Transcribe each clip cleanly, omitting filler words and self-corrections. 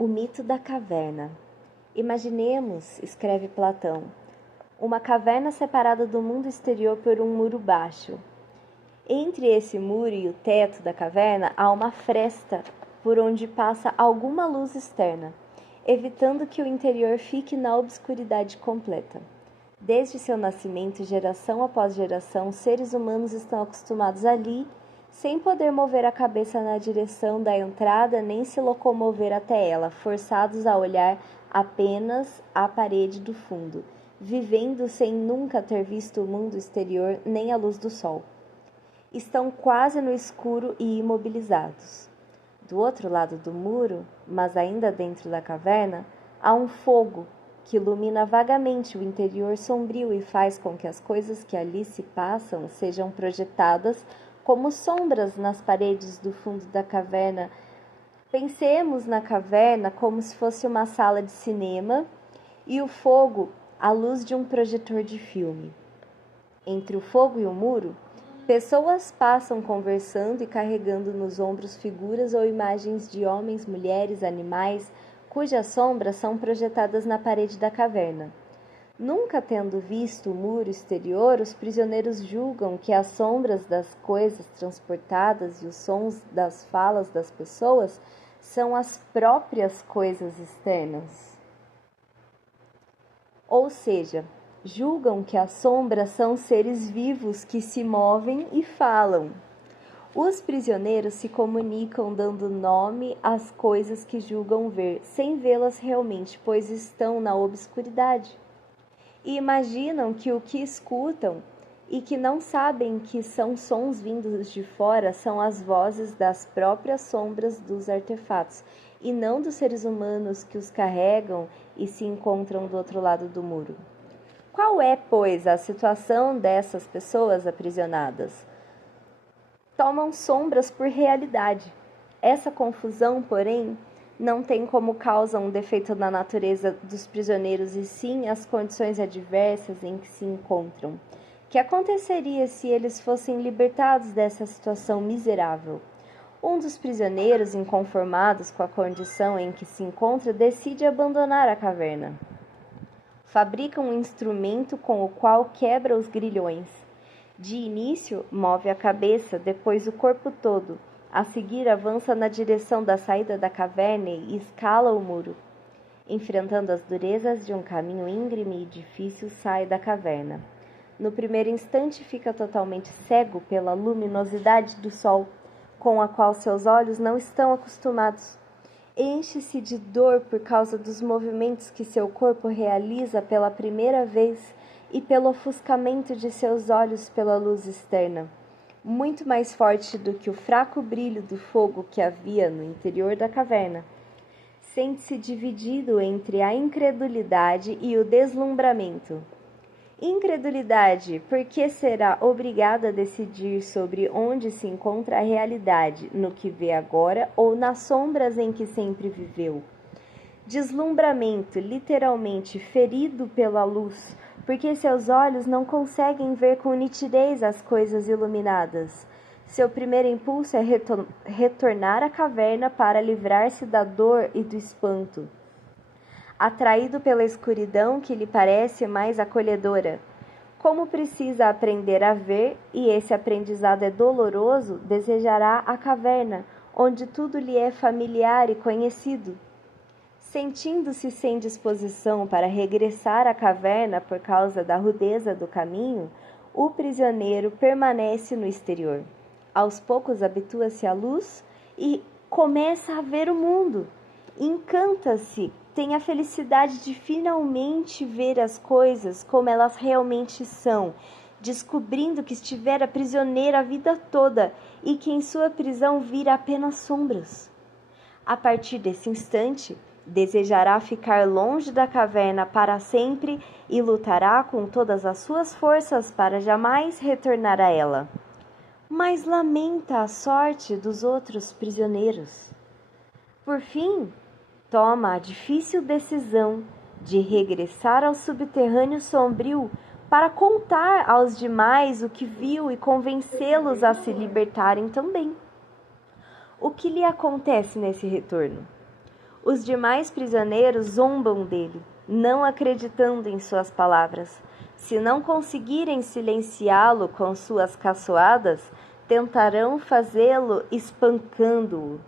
O mito da caverna. Imaginemos, escreve Platão, uma caverna separada do mundo exterior por um muro baixo. Entre esse muro e o teto da caverna há uma fresta por onde passa alguma luz externa, evitando que o interior fique na obscuridade completa. Desde seu nascimento, geração após geração, seres humanos estão acostumados ali, sem poder mover a cabeça na direção da entrada nem se locomover até ela, forçados a olhar apenas a parede do fundo, vivendo sem nunca ter visto o mundo exterior nem a luz do sol. Estão quase no escuro e imobilizados. Do outro lado do muro, mas ainda dentro da caverna, há um fogo que ilumina vagamente o interior sombrio e faz com que as coisas que ali se passam sejam projetadas como sombras nas paredes do fundo da caverna. Pensemos na caverna como se fosse uma sala de cinema e o fogo a luz de um projetor de filme. Entre o fogo e o muro, pessoas passam conversando e carregando nos ombros figuras ou imagens de homens, mulheres, animais, cujas sombras são projetadas na parede da caverna. Nunca tendo visto o muro exterior, os prisioneiros julgam que as sombras das coisas transportadas e os sons das falas das pessoas são as próprias coisas externas. Ou seja, julgam que as sombras são seres vivos que se movem e falam. Os prisioneiros se comunicam dando nome às coisas que julgam ver, sem vê-las realmente, pois estão na obscuridade. E imaginam que o que escutam e que não sabem que são sons vindos de fora são as vozes das próprias sombras dos artefatos, e não dos seres humanos que os carregam e se encontram do outro lado do muro. Qual é, pois, a situação dessas pessoas aprisionadas? Tomam sombras por realidade. Essa confusão, porém, não tem como causa um defeito na natureza dos prisioneiros e sim as condições adversas em que se encontram. Que aconteceria se eles fossem libertados dessa situação miserável? Um dos prisioneiros, inconformados com a condição em que se encontra, decide abandonar a caverna. Fabrica um instrumento com o qual quebra os grilhões. De início, move a cabeça, depois o corpo todo. A seguir, avança na direção da saída da caverna e escala o muro. Enfrentando as durezas de um caminho íngreme e difícil, sai da caverna. No primeiro instante, fica totalmente cego pela luminosidade do sol, com a qual seus olhos não estão acostumados. Enche-se de dor por causa dos movimentos que seu corpo realiza pela primeira vez e pelo ofuscamento de seus olhos pela luz externa, muito mais forte do que o fraco brilho do fogo que havia no interior da caverna. Sente-se dividido entre a incredulidade e o deslumbramento. Incredulidade, porque será obrigada a decidir sobre onde se encontra a realidade, no que vê agora ou nas sombras em que sempre viveu. Deslumbramento, literalmente ferido pela luz, porque seus olhos não conseguem ver com nitidez as coisas iluminadas. Seu primeiro impulso é retornar à caverna para livrar-se da dor e do espanto, atraído pela escuridão que lhe parece mais acolhedora. Como precisa aprender a ver, e esse aprendizado é doloroso, desejará a caverna, onde tudo lhe é familiar e conhecido. Sentindo-se sem disposição para regressar à caverna por causa da rudeza do caminho, o prisioneiro permanece no exterior. Aos poucos habitua-se à luz e começa a ver o mundo. Encanta-se, tem a felicidade de finalmente ver as coisas como elas realmente são, descobrindo que estivera prisioneiro a vida toda e que em sua prisão vira apenas sombras. A partir desse instante, desejará ficar longe da caverna para sempre e lutará com todas as suas forças para jamais retornar a ela. Mas lamenta a sorte dos outros prisioneiros. Por fim, toma a difícil decisão de regressar ao subterrâneo sombrio para contar aos demais o que viu e convencê-los a se libertarem também. O que lhe acontece nesse retorno? Os demais prisioneiros zombam dele, não acreditando em suas palavras. Se não conseguirem silenciá-lo com suas caçoadas, tentarão fazê-lo espancando-o.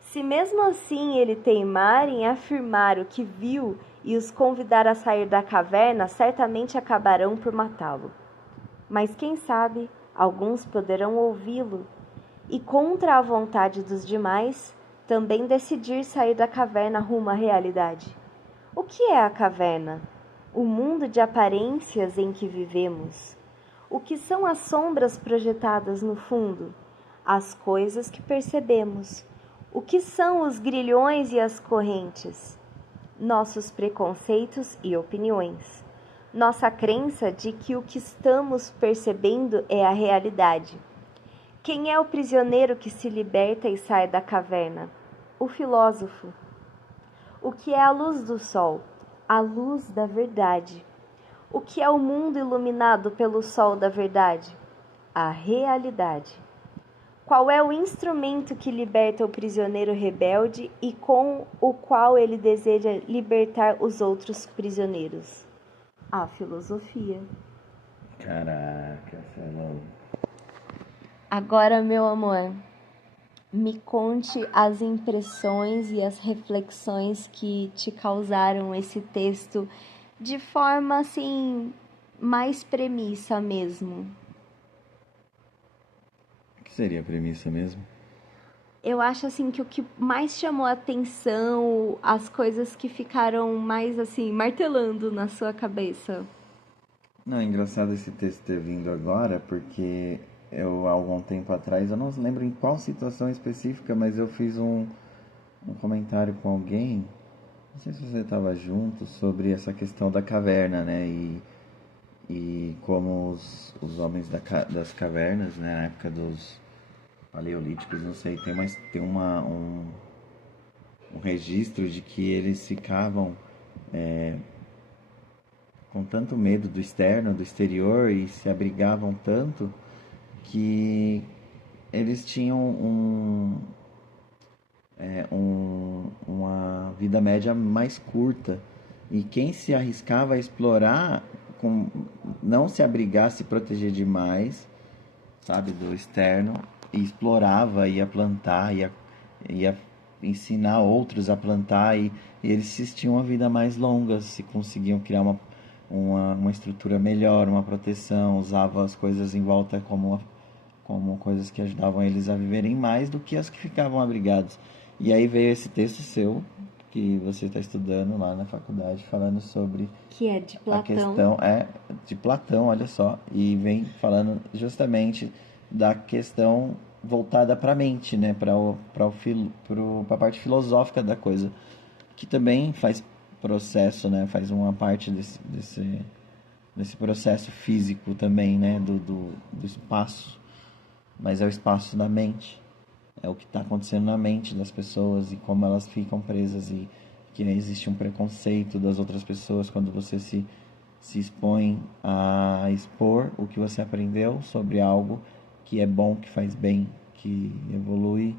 Se mesmo assim ele teimar em afirmar o que viu e os convidar a sair da caverna, certamente acabarão por matá-lo. Mas quem sabe, alguns poderão ouvi-lo e, contra a vontade dos demais, também decidir sair da caverna rumo à realidade. O que é a caverna? O mundo de aparências em que vivemos. O que são as sombras projetadas no fundo? As coisas que percebemos. O que são os grilhões e as correntes? Nossos preconceitos e opiniões. Nossa crença de que o que estamos percebendo é a realidade. Quem é o prisioneiro que se liberta e sai da caverna? O filósofo. O que é a luz do sol? A luz da verdade. O que é o mundo iluminado pelo sol da verdade? A realidade. Qual é o instrumento que liberta o prisioneiro rebelde e com o qual ele deseja libertar os outros prisioneiros? A filosofia. Caraca, Fernando. Agora, meu amor, me conte as impressões e as reflexões que te causaram esse texto de forma, assim, mais premissa mesmo. O que seria a premissa mesmo? Eu acho, assim, que o que mais chamou a atenção, as coisas que ficaram mais, assim, martelando na sua cabeça. Não, é engraçado esse texto ter vindo agora, porque eu, há algum tempo atrás, eu não lembro em qual situação específica, mas eu fiz um comentário com alguém, não sei se você estava junto, sobre essa questão da caverna, né? E como os homens das cavernas, né, na época dos paleolíticos, não sei, tem um registro de que eles ficavam com tanto medo do externo, do exterior, e se abrigavam tanto que eles tinham uma vida média mais curta. E quem se arriscava a explorar, não se abrigar, se proteger demais, sabe, do externo, e explorava, ia plantar, ia ensinar outros a plantar, e eles tinham uma vida mais longa, se conseguiam criar uma estrutura melhor, uma proteção, usava as coisas em volta como coisas que ajudavam eles a viverem mais do que as que ficavam abrigados. E aí veio esse texto seu, que você está estudando lá na faculdade, falando sobre Que é de Platão. a questão de Platão, olha só, e vem falando justamente da questão voltada para a mente, né, para a parte filosófica da coisa, que também faz processo, né, faz uma parte desse processo físico também, né, do espaço, mas é o espaço da mente, é o que está acontecendo na mente das pessoas e como elas ficam presas, e que existe um preconceito das outras pessoas quando você se expõe a expor o que você aprendeu sobre algo que é bom, que faz bem, que evolui,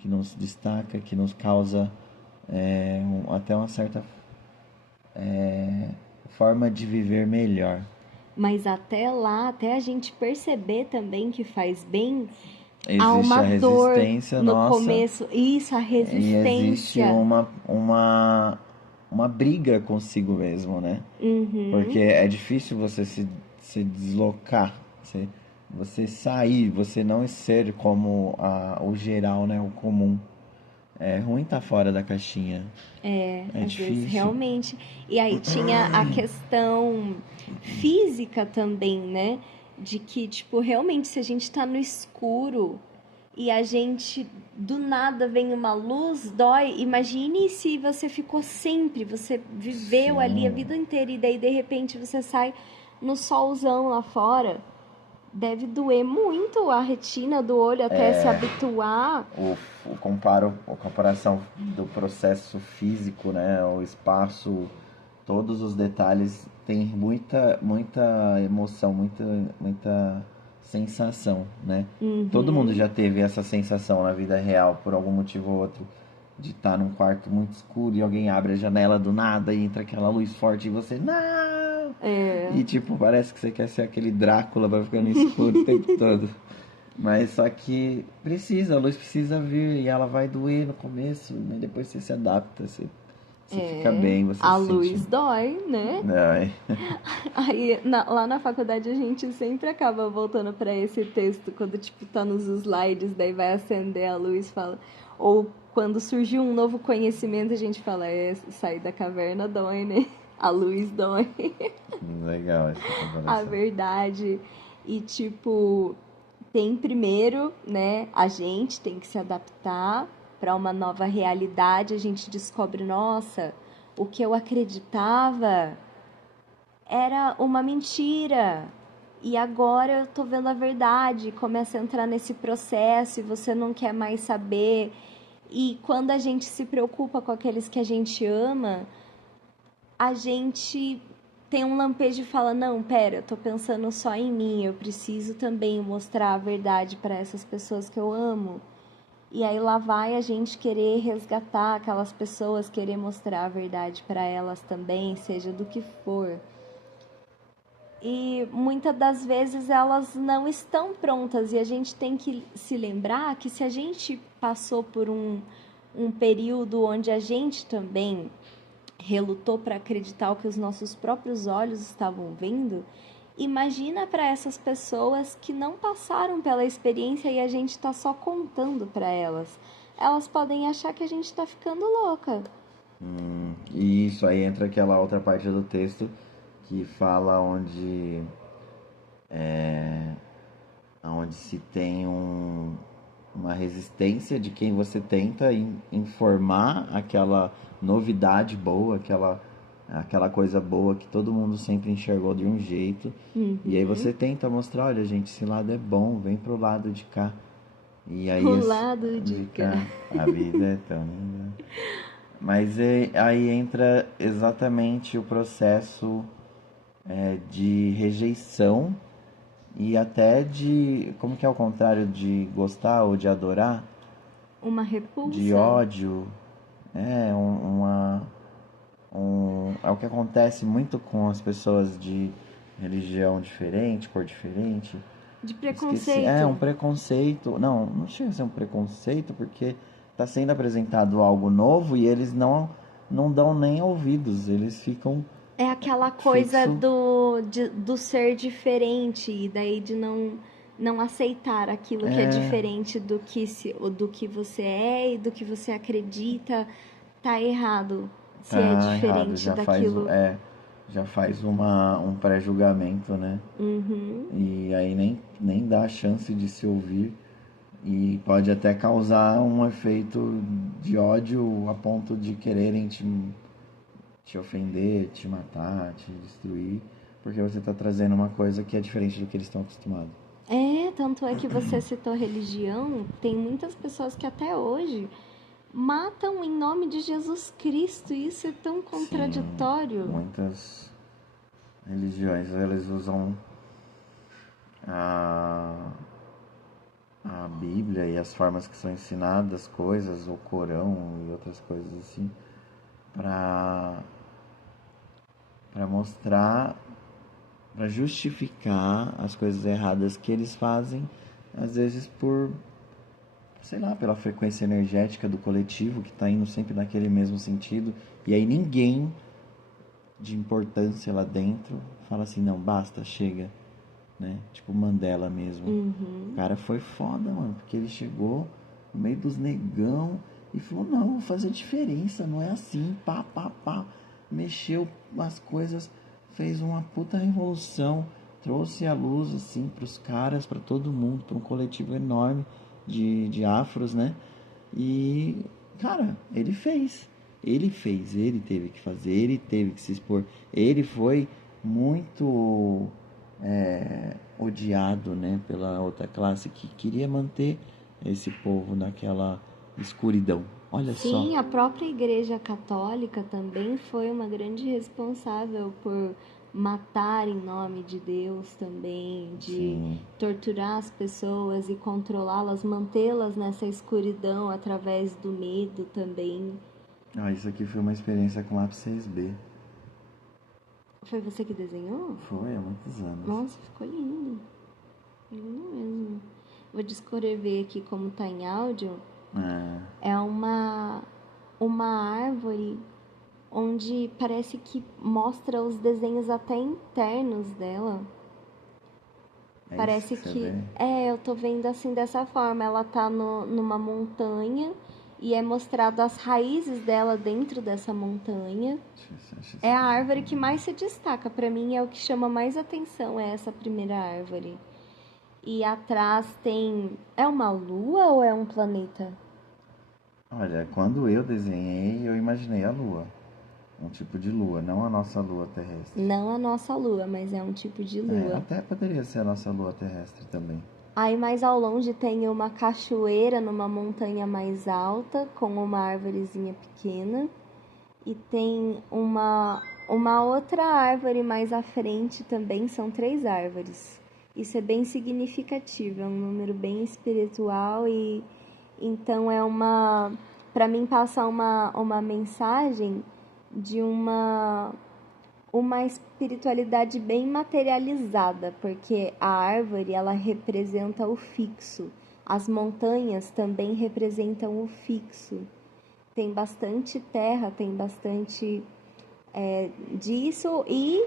que nos destaca, que nos causa até uma certa forma de viver melhor. Mas até lá, até a gente perceber também que faz bem, há Existe uma a dor resistência no nossa, começo. Isso, a e existe resistência. uma briga consigo mesmo, né? Porque é difícil você se deslocar, você sair, você não ser como o geral, né? O comum. É ruim estar fora da caixinha. É Às vezes, difícil. realmente. E aí tinha a questão física também, né? De que, tipo, realmente, se a gente tá no escuro e a gente do nada vem uma luz, dói. Imagine se você ficou sempre, você viveu ali a vida inteira e daí de repente você sai no solzão lá fora. Deve doer muito a retina do olho até se habituar. A comparação do processo físico, né? O espaço, todos os detalhes, tem muita emoção, muita sensação, né? Todo mundo já teve essa sensação na vida real, por algum motivo ou outro. de estar num quarto muito escuro e alguém abre a janela do nada e entra aquela luz forte e você, não! E tipo, parece que você quer ser aquele Drácula pra ficar no escuro o tempo todo. Mas só que precisa, a luz precisa vir e ela vai doer no começo, mas depois você se adapta, você fica bem, você a se luz sente... dói, né? Ai. Aí, lá na faculdade, a gente sempre acaba voltando pra esse texto, quando, tipo, tá nos slides, daí vai acender a luz, fala... Ou quando surgiu um novo conhecimento, a gente fala, sair da caverna dói, né? A luz dói. Legal essa A comparação. verdade. E, tipo, tem primeiro, né? A gente tem que se adaptar para uma nova realidade. A gente descobre, nossa, o que eu acreditava era uma mentira. E agora eu tô vendo a verdade. Começa a entrar nesse processo e você não quer mais saber. E quando a gente se preocupa com aqueles que a gente ama, a gente tem um lampejo e fala, não, pera, eu tô pensando só em mim, eu preciso também mostrar a verdade para essas pessoas que eu amo. E aí lá vai a gente querer resgatar aquelas pessoas, querer mostrar a verdade para elas também, seja do que for. E muitas das vezes elas não estão prontas e a gente tem que se lembrar que se a gente passou por um período onde a gente também relutou para acreditar o que os nossos próprios olhos estavam vendo, imagina para essas pessoas que não passaram pela experiência e a gente está só contando para elas. Elas podem achar que a gente está ficando louca. E isso aí entra aquela outra parte do texto que fala onde se tem uma resistência de quem você tenta informar aquela novidade boa, aquela coisa boa que todo mundo sempre enxergou de um jeito. E aí você tenta mostrar, olha gente, esse lado é bom, vem pro lado de cá. E aí O lado de cá. a vida é tão linda. Mas aí entra exatamente o processo de rejeição e até de... Como que é o contrário de gostar ou de adorar? Uma repulsa. De ódio. É é o que acontece muito com as pessoas de religião diferente, cor diferente. De Esqueci. preconceito. É um preconceito. Não chega a ser um preconceito porque está sendo apresentado algo novo e eles não dão nem ouvidos. Eles ficam É aquela coisa fixo. do ser diferente e daí de não aceitar aquilo que é diferente do que você é e do que você acredita. Tá errado se é Tá errado, diferente daquilo. já faz um pré-julgamento, né? E aí nem dá a chance de se ouvir e pode até causar um efeito de ódio a ponto de quererem te ofender, te matar, te destruir, porque você está trazendo uma coisa que é diferente do que eles estão acostumados. Tanto é que você citou religião, tem muitas pessoas que até hoje matam em nome de Jesus Cristo, e isso é tão contraditório. Sim, muitas religiões, eles usam a Bíblia e as formas que são ensinadas, coisas, o Corão e outras coisas assim, para mostrar, para justificar as coisas erradas que eles fazem, às vezes sei lá, pela frequência energética do coletivo que está indo sempre naquele mesmo sentido, e aí ninguém de importância lá dentro fala assim, não, basta, chega, né? Tipo Mandela mesmo. O cara foi foda, mano, porque ele chegou no meio dos negão e falou, não, vou fazer diferença, não é assim, pá, pá, pá. Mexeu as coisas, fez uma puta revolução, trouxe a luz, assim, pros caras, pra todo mundo, pra um coletivo enorme de afros, né? E, cara, ele teve que fazer, ele teve que se expor. Ele foi muito odiado, né, pela outra classe que queria manter esse povo naquela escuridão. Olha só. Sim, a própria Igreja Católica também foi uma grande responsável por matar em nome de Deus também, de Sim. torturar as pessoas e controlá-las, mantê-las nessa escuridão através do medo também. Ah, isso aqui foi uma experiência com lápis 6B. Foi você que desenhou? Foi há muitos anos. Nossa, ficou lindo. Lindo mesmo. Vou descrever aqui como tá em áudio. É uma árvore onde parece que mostra os desenhos até internos dela. Parece isso que que você vê? eu tô vendo assim dessa forma. Ela tá numa montanha e é mostrado as raízes dela dentro dessa montanha. É a árvore que mais se destaca. Pra mim é o que chama mais atenção, é essa primeira árvore. E atrás tem... É uma lua ou é um planeta? Olha, quando eu desenhei, eu imaginei a lua. Um tipo de lua, não a nossa lua terrestre. Não a nossa lua, mas é um tipo de lua. Até poderia ser a nossa lua terrestre também. Aí mais ao longe tem uma cachoeira numa montanha mais alta, com uma árvorezinha pequena. E tem uma outra árvore mais à frente também, são 3 árvores. Isso é bem significativo, é um número bem espiritual e então para mim passa uma mensagem de uma espiritualidade bem materializada, porque a árvore ela representa o fixo, as montanhas também representam o fixo. Tem bastante terra, tem bastante disso e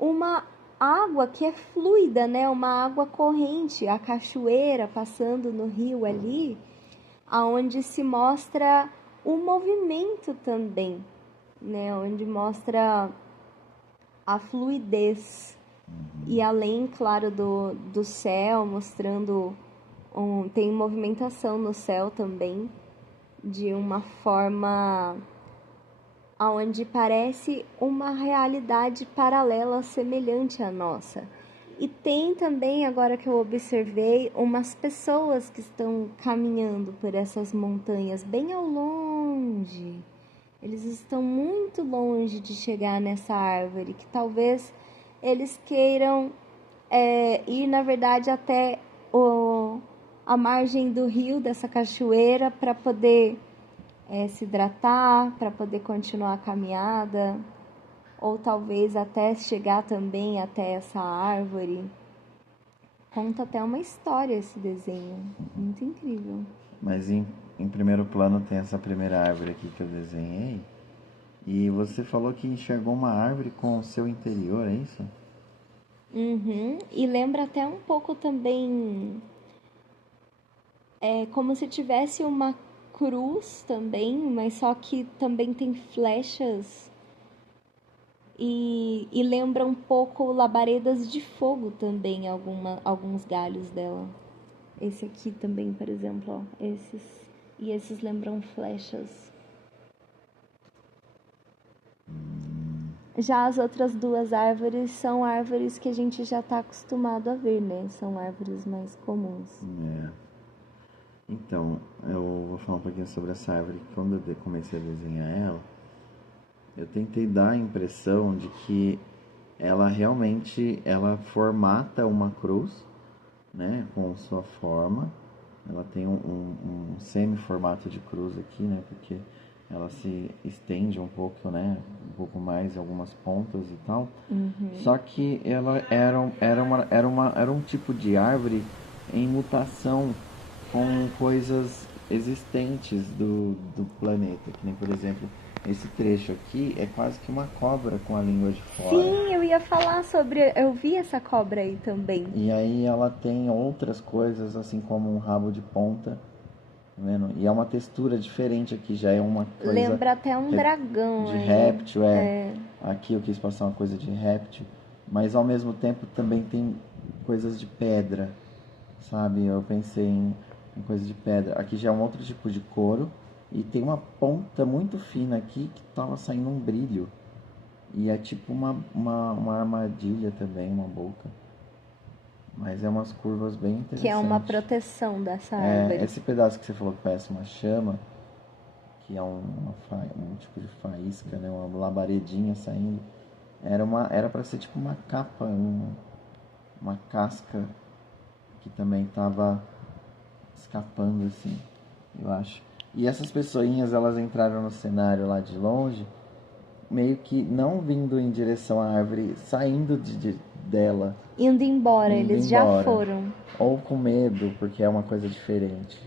uma água que é fluida, né? Uma água corrente, a cachoeira passando no rio ali, aonde se mostra o movimento também, né? Onde mostra a fluidez. E além, claro, do céu, mostrando tem movimentação no céu também, de uma forma onde parece uma realidade paralela semelhante à nossa. E tem também, agora que eu observei, umas pessoas que estão caminhando por essas montanhas bem ao longe. Eles estão muito longe de chegar nessa árvore, que talvez eles queiram ir, na verdade, até a margem do rio, dessa cachoeira, para poder se hidratar, para poder continuar a caminhada, ou talvez até chegar também até essa árvore. Conta até uma história esse desenho, muito incrível. Mas em primeiro plano tem essa primeira árvore aqui que eu desenhei. E você falou que enxergou uma árvore com o seu interior, é isso? Uhum. E lembra até um pouco também, como se tivesse uma cruz também, mas só que também tem flechas e lembra um pouco labaredas de fogo também, alguns galhos dela. Esse aqui também, por exemplo, ó, esses lembram flechas. Já as outras 2 árvores são árvores que a gente já está acostumado a ver, né? São árvores mais comuns. Então, eu vou falar um pouquinho sobre essa árvore. Quando eu comecei a desenhar ela, eu tentei dar a impressão de que ela realmente formata uma cruz, né, com sua forma. Ela tem um semi-formato de cruz aqui, né, porque ela se estende um pouco, né, um pouco mais em algumas pontas e tal. Só que ela era um tipo de árvore em mutação com coisas existentes do planeta, que nem, por exemplo, esse trecho aqui é quase que uma cobra com a língua de fora. Sim, eu ia falar sobre... Eu vi essa cobra aí também. E aí ela tem outras coisas, assim como um rabo de ponta, tá vendo? E é uma textura diferente aqui, já é uma coisa... Lembra até um dragão. De réptil, Aqui eu quis passar uma coisa de réptil, mas ao mesmo tempo também tem coisas de pedra, sabe? Eu pensei em coisa de pedra. Aqui já é um outro tipo de couro. E tem uma ponta muito fina aqui que tava saindo um brilho. E é tipo uma armadilha também, uma boca. Mas é umas curvas bem interessantes. Que é uma proteção dessa árvore. Esse pedaço que você falou que parece uma chama, que é um tipo de faísca, né? Uma labaredinha saindo. Era para ser tipo uma capa, uma casca que também tava escapando assim, eu acho. E essas pessoinhas, elas entraram no cenário lá de longe, meio que não vindo em direção à árvore, saindo dela, Indo embora, indo eles já embora. foram. Ou com medo, porque é uma coisa diferente.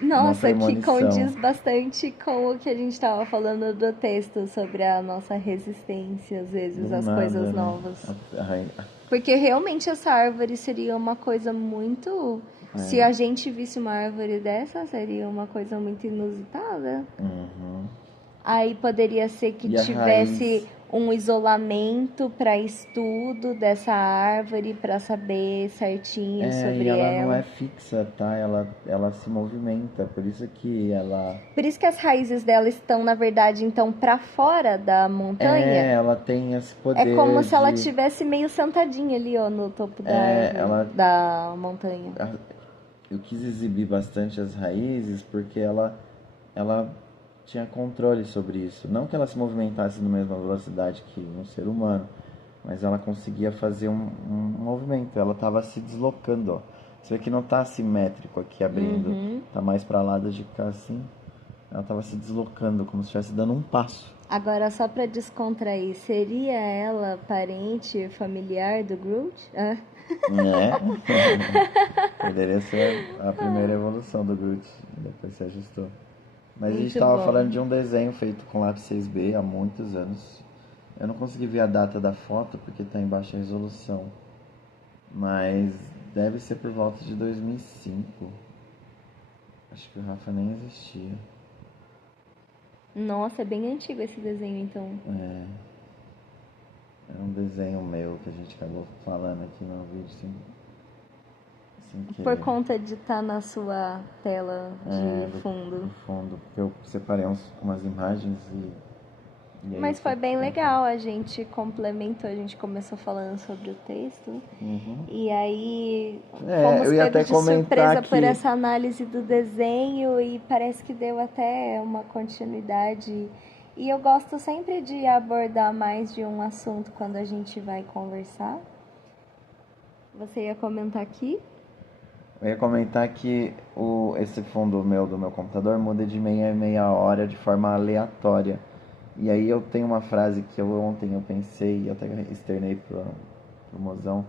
Uma Nossa, que premonição. condiz bastante com o que a gente estava falando do texto sobre a nossa resistência, às vezes, Do às nada, coisas né? novas. A- Porque realmente essa árvore seria uma coisa muito. Se É. a gente visse uma árvore dessa, seria uma coisa muito inusitada. Uhum. Aí poderia ser que E a tivesse raiz. um isolamento para estudo dessa árvore, para saber certinho E sobre ela não é ela. fixa, tá? Ela se movimenta, por isso que ela. Por isso que as raízes dela estão, na verdade, então para fora da montanha. Ela tem esse É como poder se ela de. tivesse meio sentadinha ali, ó, no topo da árvore, Ela. da montanha. Eu quis exibir bastante as raízes porque ela tinha controle sobre isso. Não que ela se movimentasse na mesma velocidade que um ser humano, mas ela conseguia fazer um movimento. Ela estava se deslocando, ó. Você vê que não está assimétrico aqui abrindo, tá mais para lá de cá assim. Ela estava se deslocando, como se estivesse dando um passo. Agora, só para descontrair, seria ela parente familiar do Groot? Ah. Né? Poderia ser a primeira evolução do Groot, depois se ajustou. Mas a gente Muito estava bom. falando de um desenho feito com lápis 6B há muitos anos. Eu não consegui ver a data da foto porque está em baixa resolução. Mas deve ser por volta de 2005. Acho que o Rafa nem existia. Nossa, é bem antigo esse desenho, então. Era um desenho meu que a gente acabou falando aqui no vídeo sem Por querer. conta de estar na sua tela de fundo. No fundo, porque eu separei umas imagens e aí Mas eu foi fui bem colocar. legal, a gente complementou, a gente começou falando sobre o texto. E aí fomos Eu ia até pegos de comentar surpresa por que essa análise do desenho e parece que deu até uma continuidade. E eu gosto sempre de abordar mais de um assunto quando a gente vai conversar. Você ia comentar aqui? eu ia comentar que esse fundo meu do meu computador muda de meia em meia hora de forma aleatória. E aí eu tenho uma frase que ontem eu pensei e até externei pro mozão,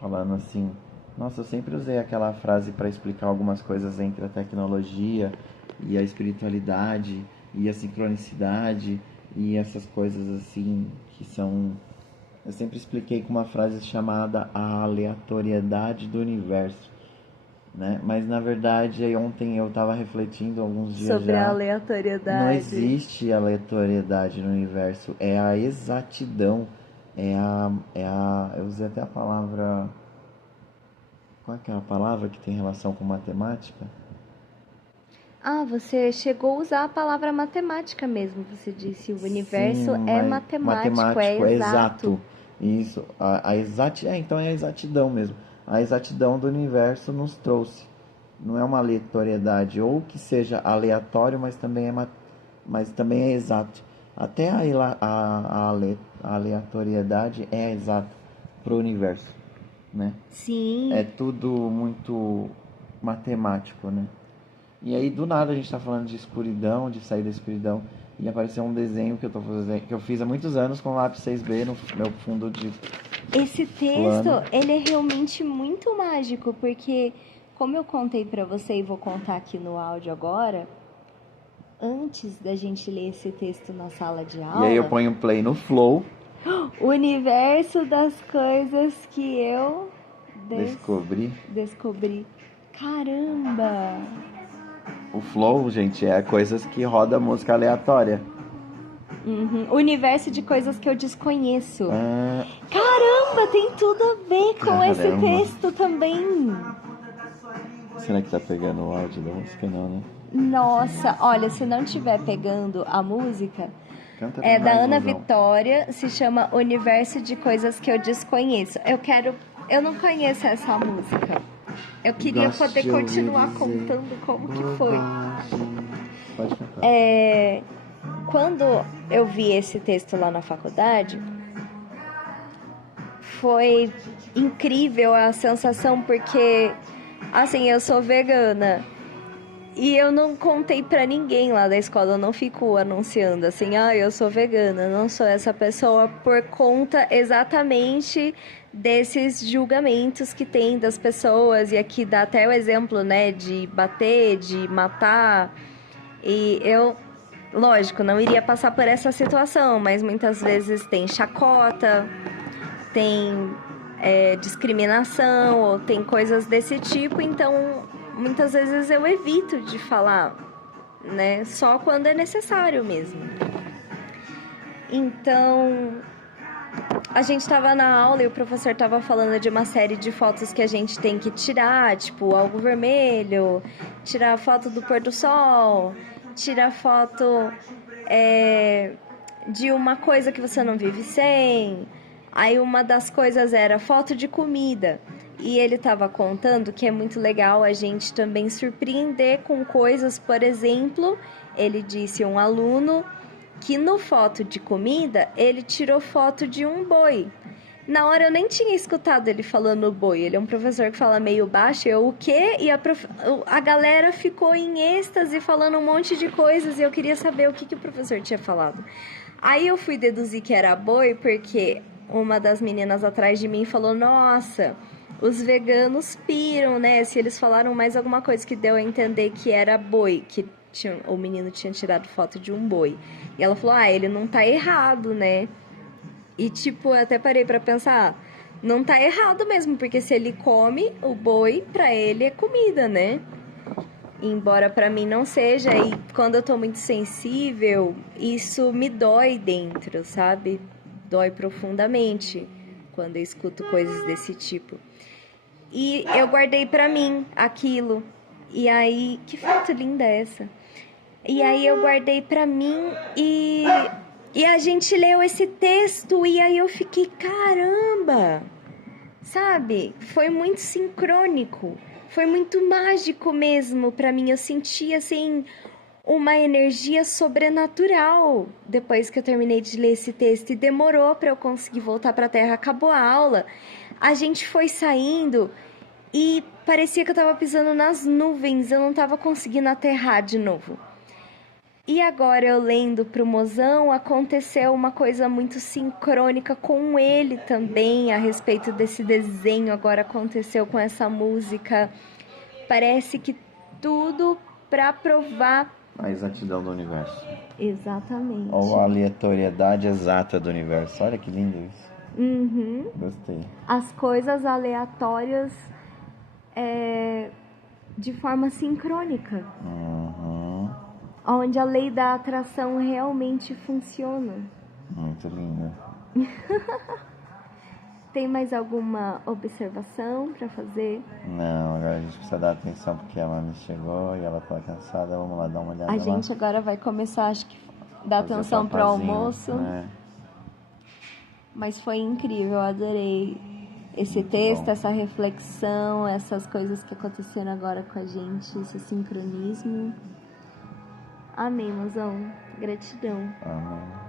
falando assim: nossa, eu sempre usei aquela frase para explicar algumas coisas entre a tecnologia e a espiritualidade e a sincronicidade e essas coisas assim que são. Eu sempre expliquei com uma frase chamada a aleatoriedade do universo, né? Mas na verdade, aí ontem eu estava refletindo alguns dias Sobre a já. Não aleatoriedade. existe aleatoriedade no universo, é a exatidão, eu usei até a palavra, qual é aquela palavra que tem relação com matemática? Ah, você chegou a usar a palavra matemática mesmo. Você disse o universo Sim, é mas matemático, é exato. Isso, então é a exatidão mesmo. A exatidão do universo nos trouxe. Não é uma aleatoriedade, ou que seja aleatório, mas também é exato. Até a aleatoriedade é exata para o universo, né? Sim. É tudo muito matemático, né? E aí do nada a gente tá falando de escuridão, de sair da escuridão, e apareceu um desenho que eu fiz há muitos anos com lápis 6B no meu fundo de Esse texto, plano. ele é realmente muito mágico, porque como eu contei pra você e vou contar aqui no áudio agora, antes da gente ler esse texto na sala de E aí eu aula, ponho play no Flow, o universo das coisas que eu descobri. Caramba! O Flow, gente, é coisas que roda música aleatória. Universo de coisas que eu desconheço. Ah, Caramba, tem tudo a ver com esse Caramba. texto também. será que tá pegando o áudio da música? Não, né? Nossa, olha, se não tiver pegando a música, Canta é pra da nós, Ana mozão. Vitória, se chama Universo de Coisas que eu desconheço. Eu não conheço essa música. Eu queria Gosto poder de ouvir continuar dizer contando como que foi. Pode cantar. Quando eu vi esse texto lá na faculdade, foi incrível a sensação, porque, assim, eu sou vegana. E eu não contei pra ninguém lá da escola, eu não fico anunciando assim, eu sou vegana, não sou essa pessoa, por conta exatamente desses julgamentos que tem das pessoas. E aqui dá até o exemplo, né, de bater, de matar. E eu, lógico, não iria passar por essa situação, mas muitas vezes tem chacota, tem discriminação, ou tem coisas desse tipo, então muitas vezes eu evito de falar, né? Só quando é necessário mesmo. Então, a gente estava na aula e o professor estava falando de uma série de fotos que a gente tem que tirar, tipo algo vermelho, tirar foto do pôr do sol, tirar foto de uma coisa que você não vive sem. Aí uma das coisas era foto de comida. E ele estava contando que é muito legal a gente também surpreender com coisas. Por exemplo, ele disse um aluno que no foto de comida ele tirou foto de um boi. Na hora eu nem tinha escutado ele falando boi. Ele é um professor que fala meio baixo. Eu, o quê? E a galera ficou em êxtase falando um monte de coisas e eu queria saber o que o professor tinha falado. Aí eu fui deduzir que era boi porque uma das meninas atrás de mim falou: nossa, os veganos piram, né? Se eles falaram mais alguma coisa, que deu a entender que era boi, que o menino tinha tirado foto de um boi. E ela falou: ele não tá errado, né? E tipo, eu até parei pra pensar, não tá errado mesmo, porque se ele come o boi, pra ele é comida, né? Embora pra mim não seja, e quando eu tô muito sensível, isso me dói dentro, sabe? Dói profundamente quando eu escuto coisas desse tipo. E eu guardei pra mim aquilo. E aí, que foto linda é essa? E aí eu guardei pra mim e a gente leu esse texto e aí eu fiquei, caramba! Sabe? Foi muito sincrônico. Foi muito mágico mesmo pra mim. Eu senti, assim, uma energia sobrenatural depois que eu terminei de ler esse texto. E demorou pra eu conseguir voltar pra Terra. Acabou a aula. A gente foi saindo e parecia que eu tava pisando nas nuvens. Eu não tava conseguindo aterrar de novo. E agora eu lendo pro mozão, aconteceu uma coisa muito sincrônica com ele também, a respeito desse desenho, agora aconteceu com essa música. Parece que tudo pra provar a exatidão do universo. Exatamente. Ou a aleatoriedade exata do universo. Olha que lindo isso. Uhum. Gostei. As coisas aleatórias de forma sincrônica. Onde a lei da atração realmente funciona. Muito lindo. Tem mais alguma observação para fazer? Não, agora a gente precisa dar atenção porque a mami chegou e ela tá cansada. Vamos lá dar uma olhada A lá. gente agora vai começar, acho que, dar Fazer atenção pro papazinho, almoço. né? Mas foi incrível, eu adorei esse Muito texto, bom. essa reflexão, essas coisas que aconteceram agora com a gente, esse sincronismo. Amém, mozão. Gratidão. Amém.